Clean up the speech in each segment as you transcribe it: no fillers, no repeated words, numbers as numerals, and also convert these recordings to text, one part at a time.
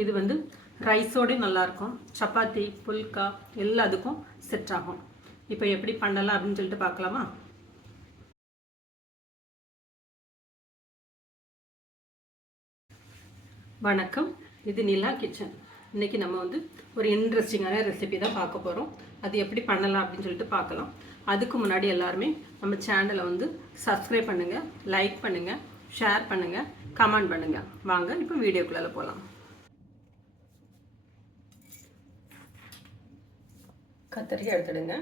இது வந்து ரைஸோடையும் நல்லாயிருக்கும், சப்பாத்தி புல்கா எல்லாத்துக்கும் செட் ஆகும். இப்போ எப்படி பண்ணலாம் அப்படின்னு சொல்லிட்டு பார்க்கலாமா? வணக்கம், இது நிலா கிச்சன். இன்றைக்கி நம்ம வந்து ஒரு இன்ட்ரெஸ்டிங்கான ரெசிபி தான் பார்க்க போகிறோம். அது எப்படி பண்ணலாம் அப்படின்னு சொல்லிட்டு பார்க்கலாம். அதுக்கு முன்னாடி எல்லாருமே நம்ம சேனலை வந்து சப்ஸ்கிரைப் பண்ணுங்கள், லைக் பண்ணுங்கள், ஷேர் பண்ணுங்கள், கமெண்ட் பண்ணுங்கள். வாங்க இப்போ வீடியோக்குள்ளே போகலாம். கத்திரிக்காய் எடுத்துடுங்க.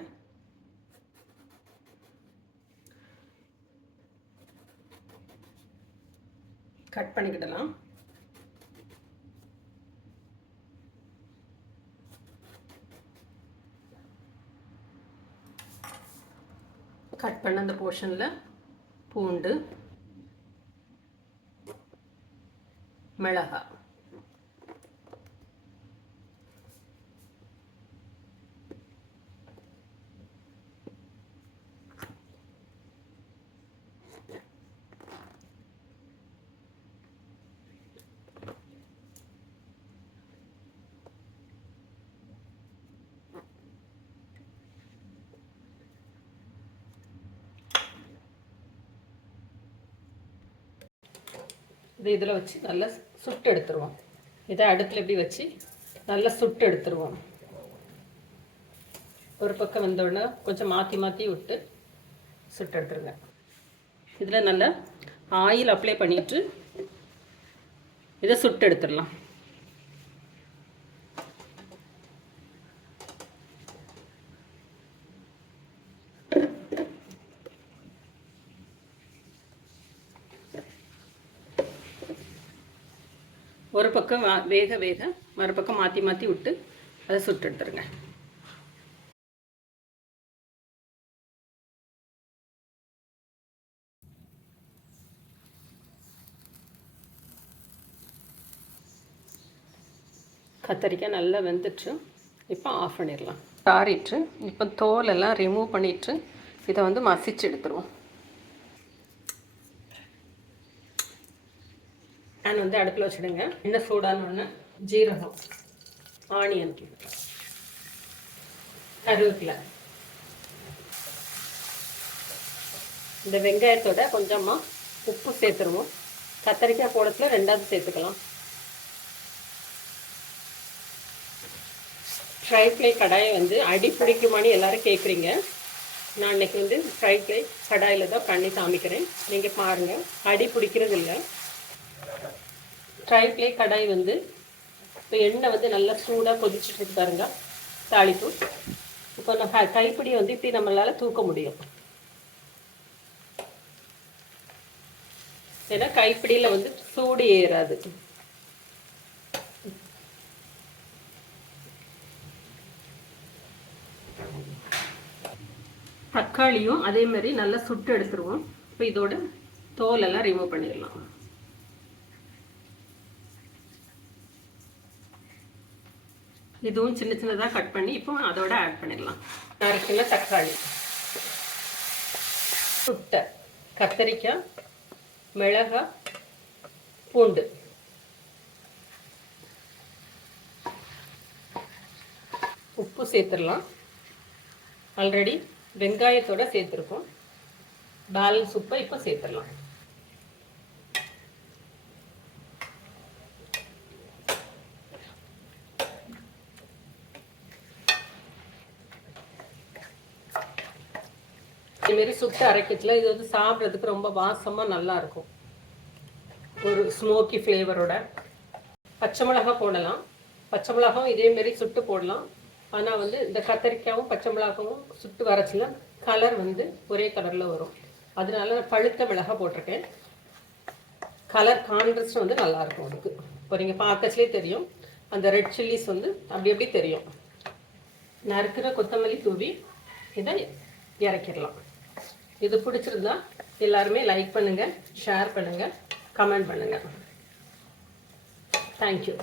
கட் பண்ணிக்கிடலாம். கட் பண்ண அந்த போர்ஷனில் பூண்டு, மிளகாய், இது இதில் வச்சு நல்லா சுட்டு எடுத்துருவோம். இதை அடுப்பில் எப்படி வச்சு நல்லா சுட்டு எடுத்துருவோம். ஒரு பக்கம் வந்தோடனே கொஞ்சம் மாற்றி மாற்றி விட்டு சுட்டு எடுத்துருங்க. இதில் நல்லா ஆயில் அப்ளை பண்ணிட்டு இதை சுட்டு எடுத்துடலாம். ஒரு பக்கம் வேக வேக மறுபக்கம் மாற்றி மாற்றி விட்டு அதை சுட்டு எடுத்துருங்க. கத்தரிக்காய் நல்லா வெந்துட்டு இப்போ ஆஃப் பண்ணிடலாம். தாரிட்டு இப்போ தோலெல்லாம் ரிமூவ் பண்ணிவிட்டு இதை வந்து மசிச்சு எடுத்துருவோம். பேன் வந்து அடுப்பில் வச்சுடுங்க. எண்ணெய் சூடானோடனே ஜீரகம், ஆனியன், கருவேப்பிலை, இந்த வெங்காயத்தோட கொஞ்சமாக உப்பு சேர்த்துருவோம். கத்தரிக்காய் போடத்தில் ரெண்டாவது சேர்த்துக்கலாம். ஃப்ரை ஃப்ளை கடாயை வந்து அடி பிடிக்குமான்னு எல்லோரும் கேட்குறீங்க. நான் இன்றைக்கி வந்து ஃப்ரை ஃப்ளை கடாயில் தான் பண்ணி காமிக்கிறேன். நீங்கள் பாருங்கள், அடி பிடிக்கிறது இல்லை. ஃப்ரை ஃப்ளை கடாய் வந்து இப்போ எண்ணெய் வந்து நல்லா சூடாக கொதிச்சுட்டு பாருங்க. தாளிப்பு இப்போ நம்ம கைப்பிடி வந்து இப்படி நம்மளால் தூக்க முடியும். ஏன்னா கைப்பிடியில் வந்து சூடு ஏறாது. தக்காளியும் அதே மாதிரி நல்லா சுட்டு எடுத்துருவோம். இப்போ இதோட தோலெல்லாம் ரிமூவ் பண்ணிடலாம். இதுவும் சின்ன சின்னதாக கட் பண்ணி இப்போ அதோட ஆட் பண்ணிடலாம். 1/2 கிலோ தக்காளி, சுட்ட கத்தரிக்காய், மிளகாய், பூண்டு, உப்பு சேர்த்துடலாம். ஆல்ரெடி வெங்காயத்தோட சேர்த்துருக்கோம். பேலன்ஸ் உப்பை இப்போ சேர்த்துடலாம். இதுமாரி சுட்டு அரைக்கத்தில் இது வந்து சாப்பிட்றதுக்கு ரொம்ப வாசமாக நல்லாயிருக்கும். ஒரு ஸ்மோக்கி ஃப்ளேவரோட. பச்சை மிளகா போடலாம். பச்சை மிளகாவும் இதேமாரி சுட்டு போடலாம். ஆனால் வந்து இந்த கத்தரிக்காயும் பச்சை மிளகாவும் சுட்டு வரைச்சில கலர் வந்து ஒரே கலரில் வரும். அதனால நான் பழுத்த மிளகா போட்டிருக்கேன். கலர் கான்ட்ராஸ்ட் வந்து நல்லாயிருக்கும் அதுக்கு. இப்போ நீங்கள் பார்க்கச்சுலே தெரியும், அந்த ரெட் சில்லிஸ் வந்து அப்படி எப்படி தெரியும். நறுக்கிற கொத்தமல்லி தூவி இதை இறக்கிடலாம். இது பிடிச்சிருந்தா எல்லாருமே லைக் பண்ணுங்கள், ஷேர் பண்ணுங்கள், கமெண்ட் பண்ணுங்கள். தேங்க்யூ.